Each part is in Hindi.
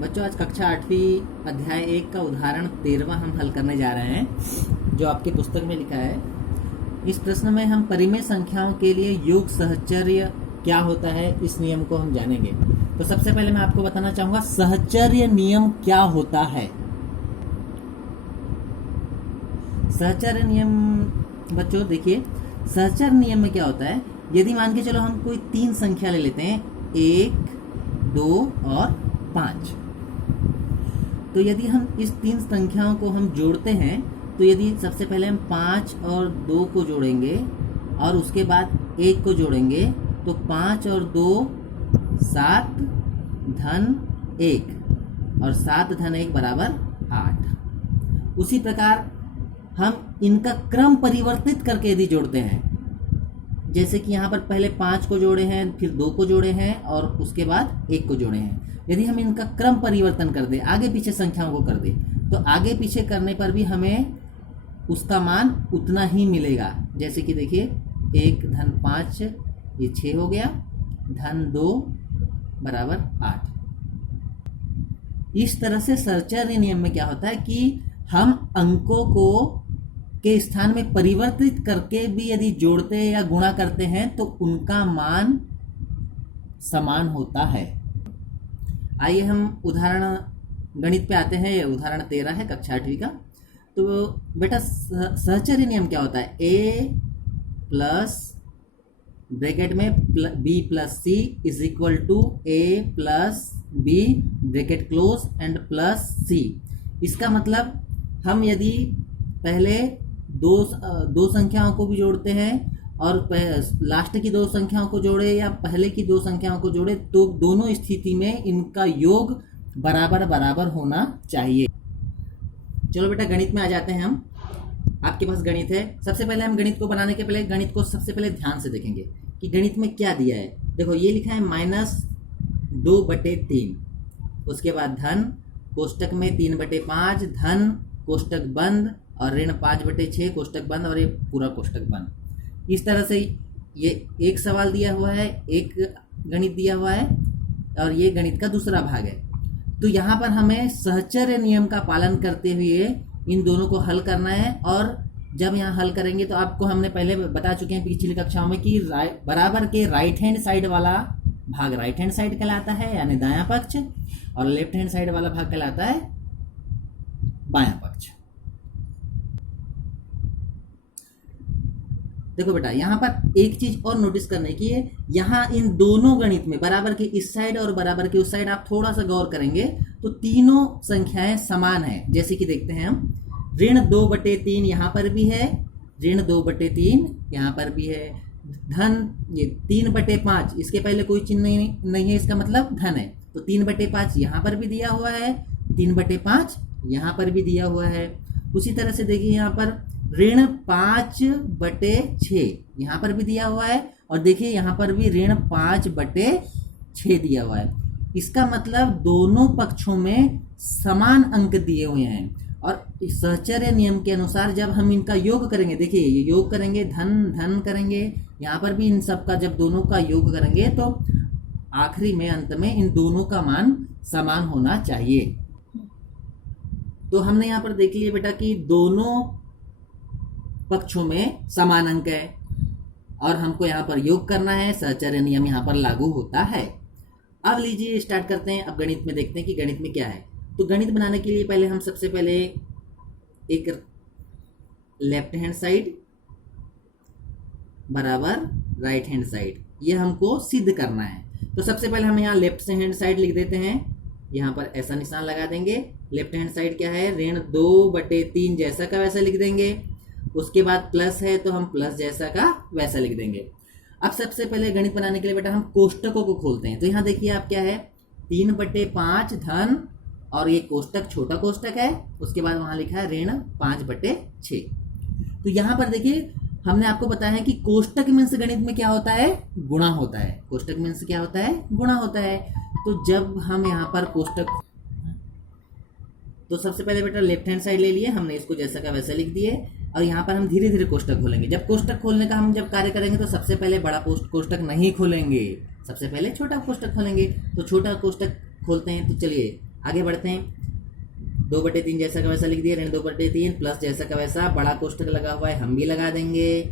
बच्चों आज कक्षा 8वीं अध्याय 1 का उदाहरण 13वां हम हल करने जा रहे हैं जो आपकी पुस्तक में लिखा है। इस प्रश्न में हम परिमेय संख्याओं के लिए योग सहचर्य क्या होता है इस नियम को हम जानेंगे। तो सबसे पहले मैं आपको बताना चाहूंगा सहचर्य नियम क्या होता है। सहचर्य नियम बच्चों देखिए, सहचर्य नियम में क्या होता है, यदि मान के चलो हम कोई 3 संख्या ले लेते हैं 1, 2 और 5, तो यदि हम इस 3 संख्याओं को हम जोड़ते हैं तो यदि सबसे पहले हम 5 और 2 को जोड़ेंगे और उसके बाद 1 को जोड़ेंगे तो 5 और 2 7 धन 1 और 7 धन 1 बराबर 8। उसी प्रकार हम इनका क्रम परिवर्तित करके यदि जोड़ते हैं, जैसे कि यहाँ पर पहले 5 को जोड़े हैं, फिर 2 को जोड़े हैं और उसके बाद 1 को जोड़े हैं, यदि हम इनका क्रम परिवर्तन कर दें, आगे पीछे संख्याओं को कर दें, तो आगे पीछे करने पर भी हमें उसका मान उतना ही मिलेगा। जैसे कि देखिए 1 धन 5 ये 6 हो गया, धन 2 बराबर 8। इस तरह से सहचर्य नियम में क्या होता है कि हम अंकों को के स्थान में परिवर्तित करके भी यदि जोड़ते या गुणा करते हैं तो उनका मान समान होता है। आइए हम उदाहरण गणित पे आते हैं। उदाहरण 13 है कक्षा 8वीं का। तो बेटा सहचर्य नियम क्या होता है, a प्लस ब्रैकेट में b plus C is equal to a plus b bracket close and plus C. इसका मतलब हम यदि पहले दो संख्याओं को भी जोड़ते हैं और लास्ट की 2 संख्याओं को जोड़े या पहले की 2 संख्याओं को जोड़े तो दोनों स्थिति में इनका योग बराबर बराबर होना चाहिए। चलो बेटा गणित में आ जाते हैं हम। आपके पास गणित है। सबसे पहले हम गणित को बनाने के पहले गणित को सबसे पहले ध्यान से देखेंगे कि गणित में क्या दिया है। देखो ये लिखा है -2/3, उसके बाद धन कोष्टक में 3/5 धन कोष्टक बंद और ऋण 5/6 कोष्टक बंद और ये पूरा कोष्टक बंद। इस तरह से ये एक सवाल दिया हुआ है, एक गणित दिया हुआ है और ये गणित का दूसरा भाग है। तो यहाँ पर हमें सहचर्य नियम का पालन करते हुए इन दोनों को हल करना है। और जब यहाँ हल करेंगे तो आपको हमने पहले बता चुके हैं पिछली कक्षाओं में कि बराबर के राइट हैंड साइड वाला भाग राइट हैंड साइड कहलाता है यानी दायां पक्ष, और लेफ्ट हैंड साइड वाला भाग कहलाता है बायां पक्ष। देखो बेटा यहाँ पर एक चीज और नोटिस करने की है, यहाँ इन दोनों गणित में बराबर के इस साइड और बराबर के उस साइड आप थोड़ा सा गौर करेंगे तो तीनों संख्याएं समान हैं। जैसे कि देखते हैं हम ऋण 2/3 यहाँ पर भी है, ऋण 2/3 यहाँ पर भी है, धन ये 3/5 इसके पहले कोई चिन्ह नहीं है, इसका मतलब धन है। तो 3/5 यहाँ पर भी दिया हुआ है, 3/5 यहाँ पर भी दिया हुआ है। उसी तरह से देखिए यहाँ पर ऋण 5/6 यहाँ पर भी दिया हुआ है और देखिए यहाँ पर भी ऋण 5/6 दिया हुआ है। इसका मतलब दोनों पक्षों में समान अंक दिए हुए हैं। और सहचर्य नियम के अनुसार जब हम इनका योग करेंगे, देखिए ये योग करेंगे, धन धन करेंगे, यहाँ पर भी इन सब का जब दोनों का योग करेंगे तो आखिरी में अंत में इन दोनों का मान समान होना चाहिए। तो हमने यहाँ पर देख लिया बेटा कि दोनों पक्षों में समान अंक है और हमको यहाँ पर योग करना है, सहचर्य नियम यहाँ पर लागू होता है। अब लीजिए स्टार्ट करते हैं। अब गणित में देखते हैं कि गणित में क्या है। तो गणित बनाने के लिए पहले हम सबसे पहले एक लेफ्ट हैंड साइड बराबर राइट हैंड साइड ये हमको सिद्ध करना है। तो सबसे पहले हम यहाँ लेफ्ट हैंड साइड लिख देते हैं, यहाँ पर ऐसा निशान लगा देंगे। लेफ्ट हैंड साइड क्या है, ऋण 2/3 जैसा का वैसा लिख देंगे। उसके बाद प्लस है तो हम प्लस जैसा का वैसा लिख देंगे। अब सबसे पहले गणित बनाने के लिए बेटा हम कोष्टकों को खोलते हैं। तो यहाँ देखिए आप क्या है, 3/5 धन और ये कोष्टक छोटा कोष्टक है, उसके बाद वहां लिखा है ऋण 5/6। तो यहाँ पर देखिए हमने आपको बताया है कि कोष्टक मीन्स गणित में क्या होता है, गुणा होता है। कोष्टक मीन्स क्या होता है, गुणा होता है। तो जब हम यहाँ पर कोष्टक, तो सबसे पहले बेटा लेफ्ट हैंड साइड ले लिए हमने, इसको जैसा का वैसा लिख दिए और यहाँ पर हम धीरे धीरे कोष्टक खोलेंगे। जब कोष्टक खोलने का हम जब कार्य करेंगे तो सबसे पहले बड़ा कोष्टक नहीं खोलेंगे, सबसे पहले छोटा कोष्टक खोलेंगे। तो छोटा कोष्टक खोलते हैं। तो चलिए आगे बढ़ते हैं। 2/3 जैसा का वैसा लिख दिया, ऋण 2/3 प्लस जैसा का वैसा, बड़ा कोष्टक लगा हुआ है हम भी लगा देंगे,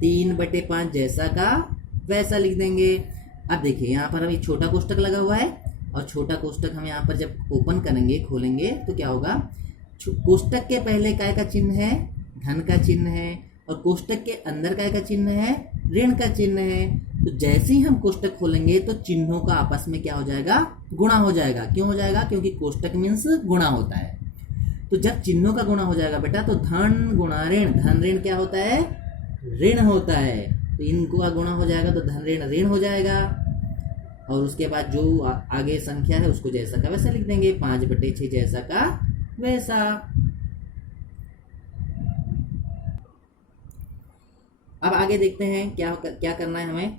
3/5 जैसा का वैसा लिख देंगे। अब देखिए यहाँ पर अभी छोटा कोष्टक लगा हुआ है और छोटा कोष्टक हम यहाँ पर जब ओपन करेंगे खोलेंगे तो क्या होगा, कोष्टक के पहले काय का चिन्ह है, धन का चिन्ह है, और कोष्टक के अंदर काय का चिन्ह है, ऋण का चिन्ह है। तो जैसे ही हम कोष्टक खोलेंगे तो चिन्हों का आपस में क्या हो जाएगा, गुणा हो जाएगा। क्यों हो जाएगा, क्योंकि कोष्टक मीन्स गुणा होता है। तो जब चिन्हों का गुणा हो जाएगा बेटा तो धन गुणा ऋण, धन ऋण क्या होता है, ऋण होता है। तो इनको का गुणा हो जाएगा तो धन ऋण ऋण हो जाएगा। और उसके बाद जो आगे संख्या है उसको जैसा का वैसा लिख देंगे, 5/6 जैसा का वैसा। अब आगे देखते हैं क्या करना है हमें।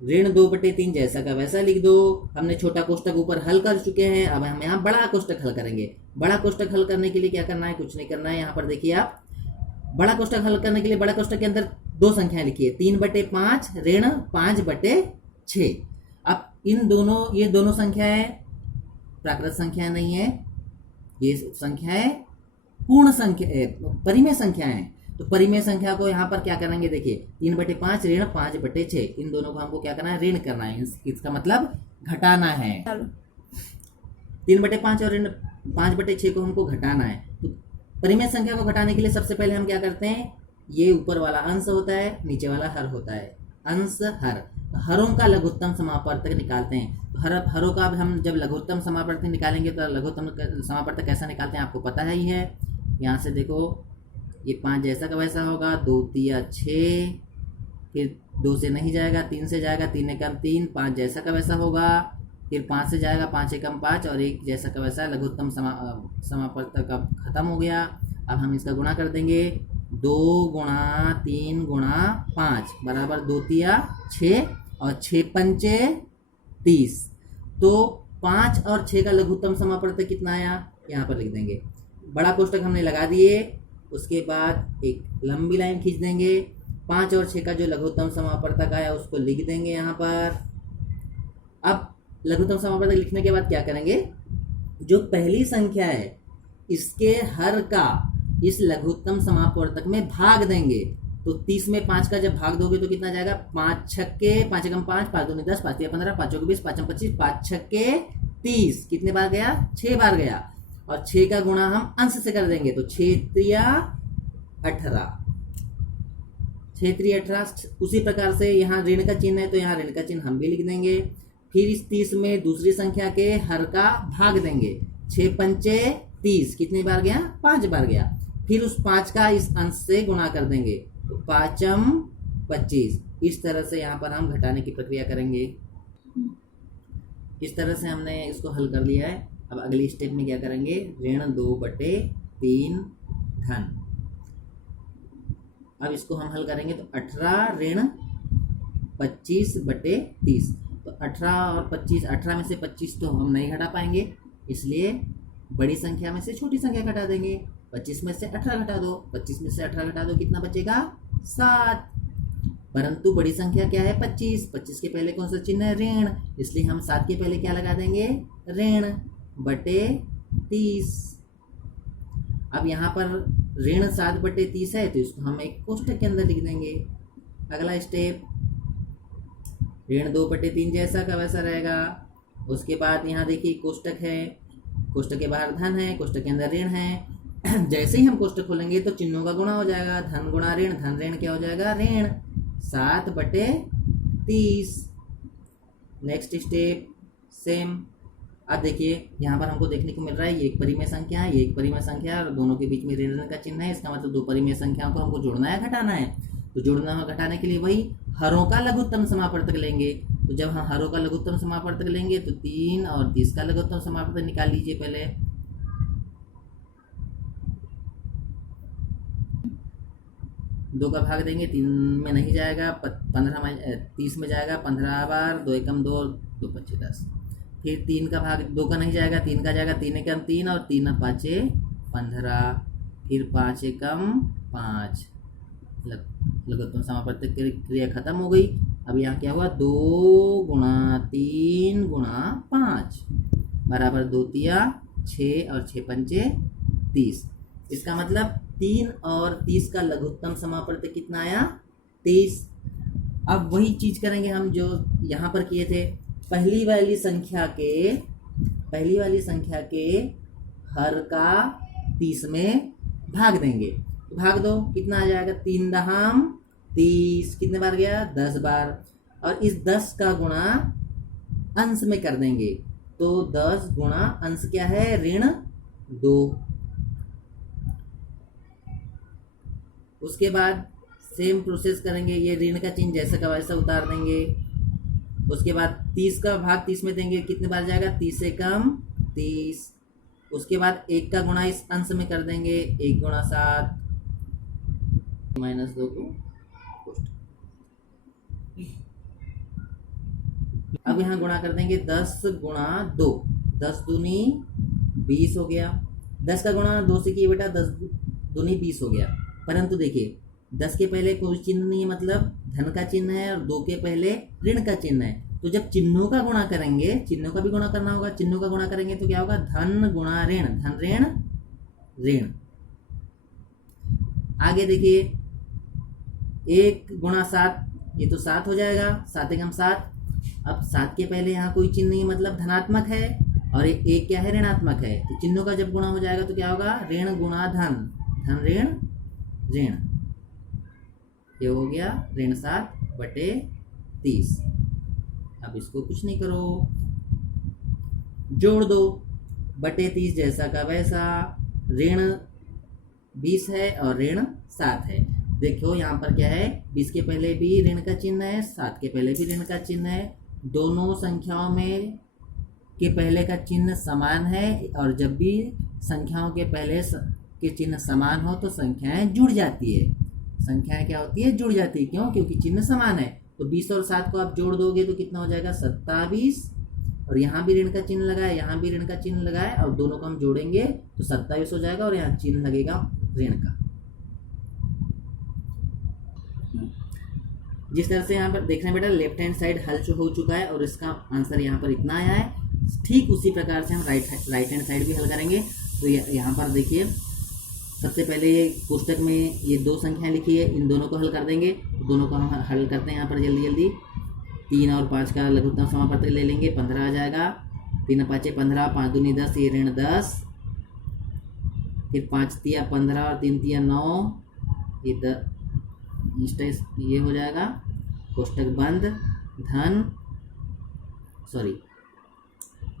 ऋण 2/3 जैसा का वैसा लिख दो। हमने छोटा कोष्टक ऊपर हल कर चुके हैं, अब हम यहाँ बड़ा कोष्टक हल करेंगे। बड़ा कोष्टक हल करने के लिए क्या करना है, कुछ नहीं करना है। यहाँ पर देखिए आप, बड़ा कोष्टक हल करने के लिए बड़ा कोष्टक के अंदर 2 संख्याएं लिखिए, 3/5 ऋण 5/6। अब ये दोनों संख्याएं प्राकृत संख्या नहीं है, ये संख्याएं पूर्ण संख्या परिमेय संख्या है। तो परिमेय संख्या को यहाँ पर क्या करेंगे, देखिए 3/5 ऋण 5/6, इन दोनों को हमको क्या करना है, ऋण करना है। इसका मतलब घटाना है। 3/5 और ऋण 5/6 को हमको घटाना है। तो परिमेय संख्या को घटाने के लिए सबसे पहले हम क्या करते हैं, ये ऊपर वाला अंश होता है, नीचे वाला हर होता है, अंश हर। हरों का लघुत्तम समापवर्तक निकालते हैं। तो हरों का हम जब लघुत्तम समापवर्तक निकालेंगे तो लघुत्तम समापवर्तक कैसा निकालते हैं आपको पता है ही है। यहाँ से देखो, ये 5 जैसा का वैसा होगा, 2 तिया 6, फिर 2 से नहीं जाएगा, 3 से जाएगा, 3 एकम 3, 5 जैसा का वैसा होगा, फिर 5 से जाएगा, 5 एकम 5 और 1 जैसा का वैसा। लघुत्तम समापवर्तक अब खत्म हो गया। अब हम इसका गुणा कर देंगे, 2 × 3 × 5 बराबर 2 तिया 6 और 6 पंचे 30। तो 5 और 6 का लघुत्तम समापवर्तक कितना आया, यहाँ पर लिख देंगे। बड़ा कोष्टक हमने लगा दिए, उसके बाद एक लंबी लाइन खींच देंगे, 5 और 6 का जो लघुत्तम समापवर्तक आया उसको लिख देंगे यहाँ पर। अब लघुत्तम समापवर्तक लिखने के बाद क्या करेंगे, जो पहली संख्या है इसके हर का इस लघुत्तम समापवर्तक में भाग देंगे। तो 30 में 5 का जब भाग दोगे तो कितना जाएगा, 5 छक्के 5 एकम 5, 5 दूनी 10, 5 तिया 15, 5 चौके 20, 5 चम 25, 5 छक्के 30। कितने बार गया, 6 बार गया। और 6 का गुणा हम अंश से कर देंगे, तो 6 त्रिया 18, 6 त्रिया 18। उसी प्रकार से यहाँ ऋण का चिन्ह है तो यहाँ ऋण का चिन्ह हम भी लिख देंगे। फिर इस 30 में दूसरी संख्या के हर का भाग देंगे, 6 पंचे 30, कितने बार गया, 5 बार गया। फिर उस 5 का इस अंश से गुणा कर देंगे, तो 5 25। इस तरह से यहाँ पर हम घटाने की प्रक्रिया करेंगे। इस तरह से हमने इसको हल कर लिया है। अब अगली स्टेप में क्या करेंगे, ऋण 2/3 धन। अब इसको हम हल करेंगे तो 18 ऋण 25/30। तो 18 और 25, 18 में से 25 तो हम नहीं घटा पाएंगे, इसलिए बड़ी संख्या में से छोटी संख्या घटा देंगे। 25 में से 18 घटा दो, 25 में से 18 घटा दो, कितना बचेगा, 7। परंतु बड़ी संख्या क्या है, 25। 25 के पहले कौन सा चिन्ह है, ऋण, इसलिए हम 7 के पहले क्या लगा देंगे, ऋण बटे 30। अब यहाँ पर ऋण 7/30 है तो इसको हम एक कोष्टक के अंदर लिख देंगे। अगला स्टेप, ऋण 2/3 जैसा का वैसा रहेगा। उसके बाद यहाँ देखिए कोष्टक है, कोष्टक के बाहर धन है, कोष्टक के अंदर ऋण है। जैसे ही हम कोष्टक खोलेंगे तो चिन्हों का गुणा हो जाएगा, धन गुणा ऋण, धन ऋण क्या हो जाएगा, ऋण 7/30। Next step same. अब देखिए यहाँ पर हमको देखने को मिल रहा है ये एक परिमेय संख्या है, ये एक परिमेय संख्या है और दोनों के बीच में ऋण का चिन्ह है। इसका मतलब 2 परिमेय संख्याओं को हमको जोड़ना है, घटाना है। तो जोड़ना और घटाने के लिए वही हरों का लघुत्तम समापवर्तक लेंगे। तो जब हम हरों का लघुत्तम समापवर्तक लेंगे तो 3 और 30 का लघुत्तम समापवर्तक निकाल लीजिए पहले। दो का भाग देंगे, 3 में नहीं जाएगा, 15 में 30 में जाएगा, 15 बार, 2 एकम 2, 2 25 10। फिर 3 का भाग 2 का नहीं जाएगा, 3 का जाएगा, 3 एकम 3 और 3 5 15, फिर 5 एकम 5। लघुत्तम समापवर्तक क्रिया खत्म हो गई। अब यहाँ क्या हुआ, 2 × 3 × 5। बराबर 2 तिया 6 और 6 पंचे 30। इसका मतलब 3 और 30 का लघुत्तम समापवर्त कितना आया 23। अब वही चीज करेंगे हम जो यहाँ पर किए थे, पहली वाली संख्या के हर का 30 में भाग देंगे। भाग दो, कितना आ जाएगा 3 दहाम 30, कितने बार गया 10 बार, और इस 10 का गुणा अंश में कर देंगे, तो 10 गुणा अंश क्या है ऋण 2। उसके बाद सेम प्रोसेस करेंगे, ये ऋण का चिन्ह जैसा का वैसा उतार देंगे। उसके बाद 30 का भाग 30 में देंगे, कितने बार जाएगा 30 से कम 30। उसके बाद 1 का गुणा इस अंश में कर देंगे, 1 गुणा 7 -2 को। अब यहाँ गुणा कर देंगे 10 गुणा 2, 10 दूनी 20 हो गया। 10 का गुणा 2 से किए बेटा, 10 दूनी 20 हो गया। परंतु देखिए 10 के पहले कोई चिन्ह नहीं है, मतलब धन का चिन्ह है, और 2 के पहले ऋण का चिन्ह है। तो जब चिन्हों का गुणा करेंगे, चिन्हों का भी गुणा करना होगा, चिन्हों का गुणा करेंगे तो क्या होगा धन गुणा ऋण, धन ऋण ऋण। आगे देखिए 1 गुणा 7, ये तो 7 हो जाएगा, 7 एकम 7। अब 7 के पहले यहाँ कोई चिन्ह नहीं, मतलब धनात्मक है, और एक क्या है ऋणात्मक है। तो चिन्हों का जब गुणा हो जाएगा तो क्या होगा ऋण गुणा धन, धन ऋण ऋण। ये हो गया ऋण 7/30। अब इसको कुछ नहीं करो, जोड़ दो, बटे 30 जैसा का वैसा, ऋण 20 है और ऋण 7 है। देखो यहाँ पर क्या है, 20 के पहले भी ऋण का चिन्ह है, 7 के पहले भी ऋण का चिन्ह है। दोनों संख्याओं में के पहले का चिन्ह समान है, और जब भी संख्याओं के पहले के चिन्ह समान हो तो संख्याएं जुड़ जाती है। संख्याएं क्या होती है जुड़ जाती है, क्यों? क्योंकि चिन्ह समान है। तो 20 और 7 को आप जोड़ दोगे तो कितना हो जाएगा 27, और यहाँ भी ऋण का चिन्ह लगाए, यहाँ भी ऋण का चिन्ह लगाए, और दोनों को हम जोड़ेंगे तो 27 हो जाएगा, और यहाँ चिन्ह लगेगा ऋण का। जिस तरह से यहाँ पर देखना बेटा, लेफ्ट हैंड साइड हल हो चुका है और इसका आंसर यहाँ पर इतना आया है। ठीक उसी प्रकार से हम राइट हैंड साइड भी हल करेंगे। तो यहाँ पर देखिए, सबसे पहले ये कोष्टक में ये 2 संख्याएं लिखी है, इन दोनों को हल कर देंगे। दोनों को हम हल करते हैं यहाँ पर जल्दी जल्दी। 3 और 5 का लघुत्तम समापवर्त ले लेंगे, 15 आ जाएगा। 3 5 15, 5 दूनी 10, ये ऋण 10। फिर 5 तिया 15 और 3 तिया 9, ये 10 ये हो जाएगा। कोष्टक बंद, धन सॉरी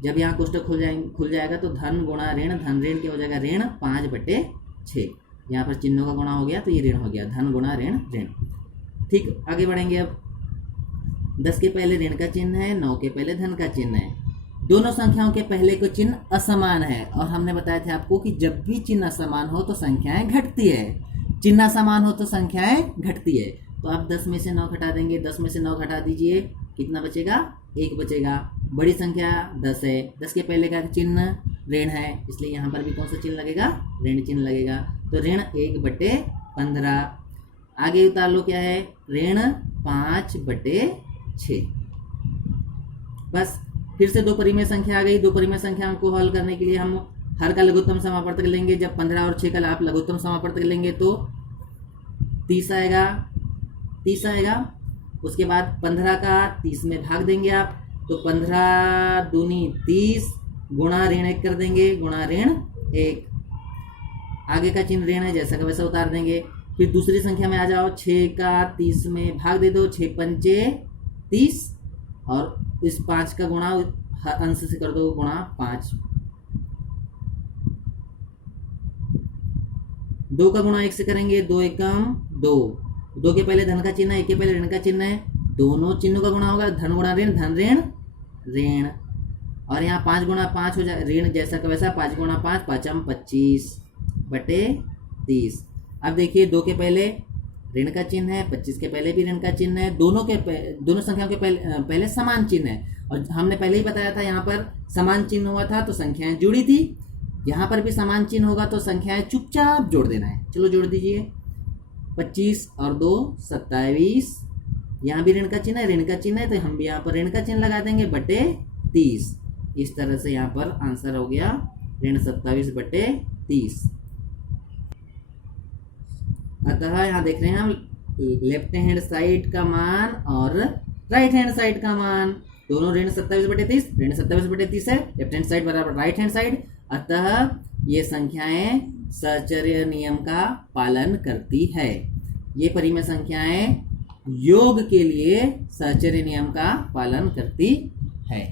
जब यहाँ कोष्टक खुल जाएगा तो धन गुणा ऋण, धन ऋण क्या हो जाएगा ऋण 5/6। यहाँ पर चिन्हों का गुणा हो गया तो ये ऋण हो गया, धन गुणा ऋण ऋण। ठीक, आगे बढ़ेंगे। अब 10 के पहले ऋण का चिन्ह है, 9 के पहले धन का चिन्ह है। दोनों संख्याओं के पहले को चिन्ह असमान है, और हमने बताया था आपको कि जब भी चिन्ह असमान हो तो संख्याएं घटती है, चिन्ह समान हो तो संख्याएं घटती है। तो आप 10 में से 9 घटा देंगे, 10 में से 9 घटा दीजिए, कितना बचेगा 1 बचेगा। बड़ी संख्या 10 है, 10 के पहले का चिन्ह ऋण है, इसलिए यहाँ पर भी कौन सा चिन्ह लगेगा ऋण चिन्ह लगेगा। तो ऋण 1/15। आगे उतार लो क्या है ऋण 5/6। बस फिर से 2 परिमेय संख्या आ गई। 2 परिमेय संख्या को हल करने के लिए हम हर का लघुत्तम समापवर्त लेंगे। जब 15 और 6 का आप लघुत्तम समापवर्त लेंगे तो 30 आएगा। उसके बाद 15 का 30 में भाग देंगे आप, तो 15 दूनी 30 गुणा ऋण 1 कर देंगे, गुणा ऋण 1। आगे का चिन्ह ऋण है, जैसा का वैसा उतार देंगे। फिर दूसरी संख्या में आ जाओ, 6 का 30 में भाग दे दो, 6 पंचे 30, और इस 5 का गुणा अंश से कर दो, गुणा 5। 2 का गुणा 1 से करेंगे, 2 एकम 2। 2 के पहले धन का चिन्ह है, 1 के पहले ऋण का चिन्ह है, दोनों चिन्हों का गुणा होगा, धन गुणा ऋण, धन ऋण ऋण। और यहाँ 5 गुणा 5 हो जाए, ऋण जैसा का वैसा, 5 गुणा 5 5 25/30। अब देखिए 2 के पहले ऋण का चिन्ह है, 25 के पहले भी ऋण का चिन्ह है, दोनों संख्याओं के पहले समान चिन्ह है। और हमने पहले ही बताया था यहाँ पर समान चिन्ह हुआ था तो संख्याएं जुड़ी थी, यहाँ पर भी समान चिन्ह होगा तो संख्याएं चुपचाप जोड़ देना है। चलो जोड़ दीजिए, 25 और 2 27। यहाँ भी ऋण का चिन्ह है, ऋण का चिन्ह है, तो हम भी यहाँ पर ऋण का चिन्ह लगा देंगे, बटे 30। इस तरह से यहाँ पर आंसर हो गया ऋण 27/30। अतः यहाँ देख रहे हैं हम लेफ्ट हैंड साइड का मान और राइट हैंड साइड का मान, दोनों ऋण 27/30, ऋण 27/30 है, लेफ्ट हैंड साइड बराबर राइट हैंड साइड। अतः ये संख्याएं सहचर्य नियम का पालन करती है। ये परिमेय संख्याएं योग के लिए सहचर्य नियम का पालन करती है।